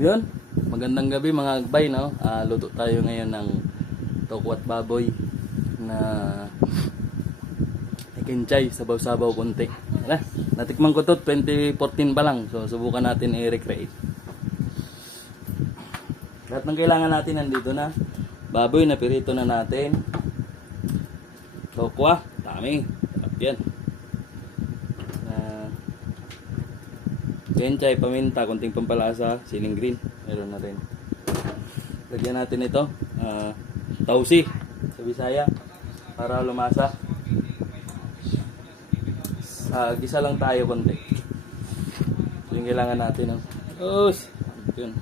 Yun, magandang gabi mga agbay, no? Luto tayo ngayon ng tokwat baboy na kinchay, sabaw-sabaw konti. Wala, natikman ko to 2014 pa lang. So subukan natin i-recreate. Lahat ng kailangan natin nandito na. Baboy na pirito na natin. Tokwa, dami. Sarap yan. Kenchay, paminta, konting pampalasa, siling green, meron na rin. Lagyan natin ito, tausi sa Bisaya para lumasa. Gisa lang tayo konti. So yung kailangan natin, no? Yun.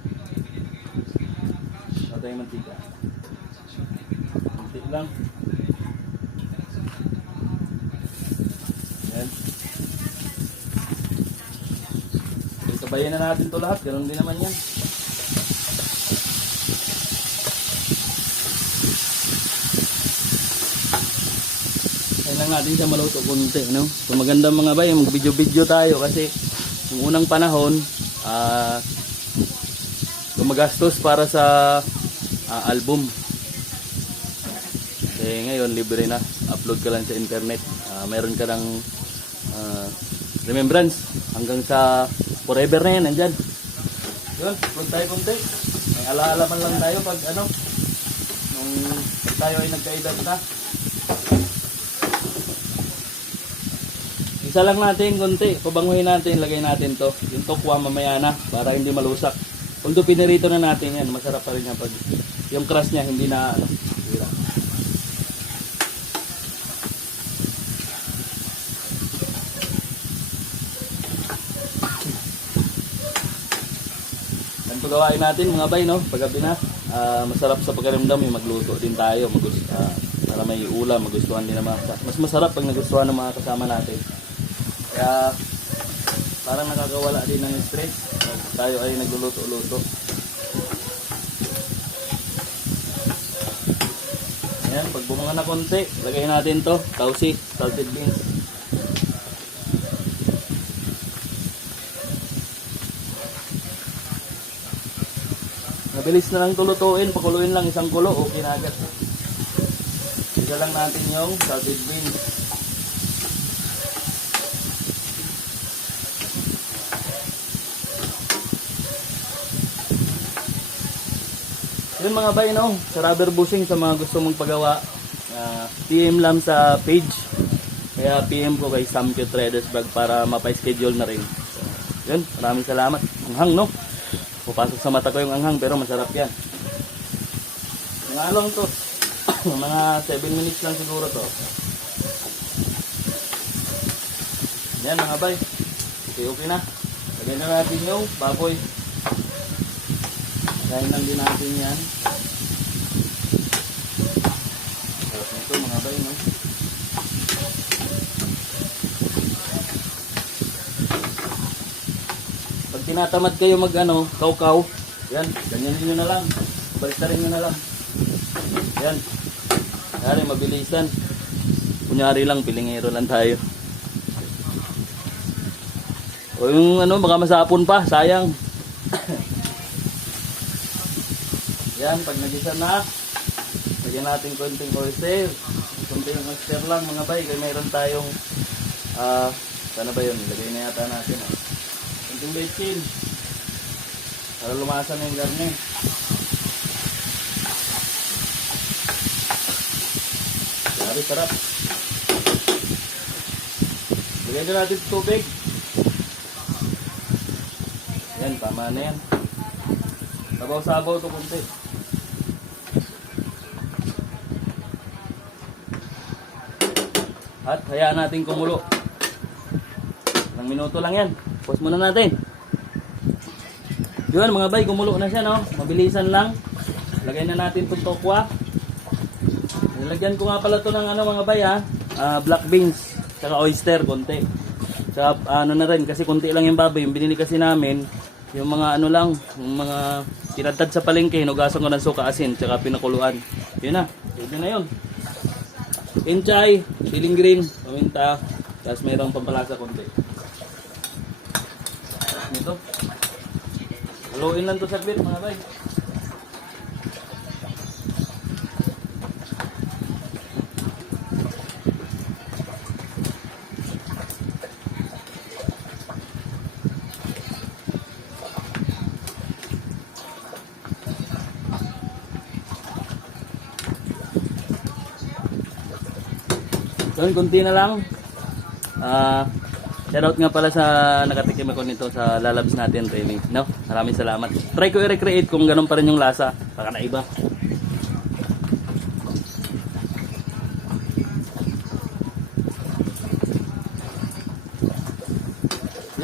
Ito yung mantika. Mantik lang. Yan. Sabayan na natin to lahat, ganoon din naman yan. Kailangan natin siya maluto kunti, no? So maganda mga bay, mag-video-video tayo kasi yung unang panahon, gumagastos para sa album. Kasi ngayon libre na, upload ka lang sa internet. Meron ka ng remembrance hanggang sa forever na yan, nandyan. Yun, upload tayo konti. May alaalaman lang tayo pag nung tayo ay nagkaedad na. Isa lang natin konti, pabanguhin natin, lagay natin to. Yung tokwa mamaya na, para hindi malusak. Although pinirito na natin yan, masarap pa rin yan pag yung crust niya hindi na hira. Gawain natin mga bay, no? Paggabi na, masarap sa pagkaramdam yung magluto din tayo, para may ulam, magustuhan din naman. Mas masarap pag nagustuhan ng mga kasama natin. Kaya parang nakakawala din ng stress pag tayo ay nagluluto-luto. Ayan, pag bumunga na konti, lagay natin to, tausi, salted beans. Mabilis na lang tulutuin, pakuluin lang isang kulo, okay na agad. Isa lang natin yung salted beans. Yun mga bay, no? Sa rubber bushing, sa mga gusto mong pagawa, PM lang sa page. Kaya PM ko kay Sam Q Traders Bag para mapa-schedule na rin. So, yun, maraming salamat. Ang hang, no? Pupasok sa mata ko yung anghang pero masarap yan. Mga lang to. Mga 7 minutes lang siguro to. Yan mga bay. Okay na. Lagyan na natin yung baboy. Lagyan lang din natin yan. Sarap nito mga bay, no? Tinatamad kayo mag kaukaw, yan, ganyanin nyo na lang, balistarin nyo na lang, yan, kaya mabilisan, kunyari lang, pilingero lang tayo, o yung baka masapon pa, sayang. Yan, pag nagisa na, lagyan natin konting oyster, konting oyster lang mga bay, kaya mayroon tayong, sana ba yun, lagay na yata natin, yung bechin para lumasa na yung garne. Grabe sarap. Lagyan na natin tubig. Yan, tama na yan. Sabaw-sabaw ito kunti. At hayaan natin kumulo. Ilang minuto lang yan. Pause muna natin. Yun mga bay, kumulo na siya, no? Mabilisan lang. Lagay na natin itong tokwa. Nilagyan ko nga pala ito ng mga bay, black beans. Tsaka oyster, konti. Tsaka na rin, kasi konti lang yung baboy. Yung binili kasi namin, yung mga lang, yung mga tinatad sa palengke, hinugasan ko ng suka asin, tsaka pinakuluan. Yun na, yun na yun. Kinchay, siling green, paminta, tapos mayroong pampalasa konti. Ito. Haluin lang to saglit mga bay. Yun, kunti na lang. Shoutout nga pala sa nakatikim ako nito sa lalabs natin, Remy. No? Maraming salamat. Try ko i-recreate kung ganun pa rin yung lasa. Baka na iba.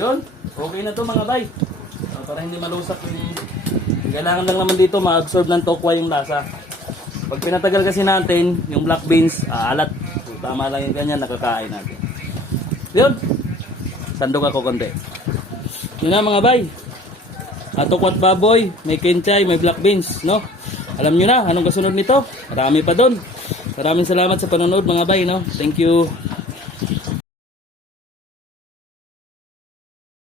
Yun. Okay na to mga bay. Para hindi malusak yung... Kailangan lang naman dito ma-absorb ng tokwa yung lasa. Pag pinatagal kasi natin, yung black beans, alat. So, tama lang yung ganyan, nakakain natin. Yun. Sandok ako konti. Yun na mga bay. Tokwat baboy, may kinchay, may black beans, no? Alam nyo na, anong kasunod nito? Marami pa doon. Maraming salamat sa panonood mga bay, no? Thank you.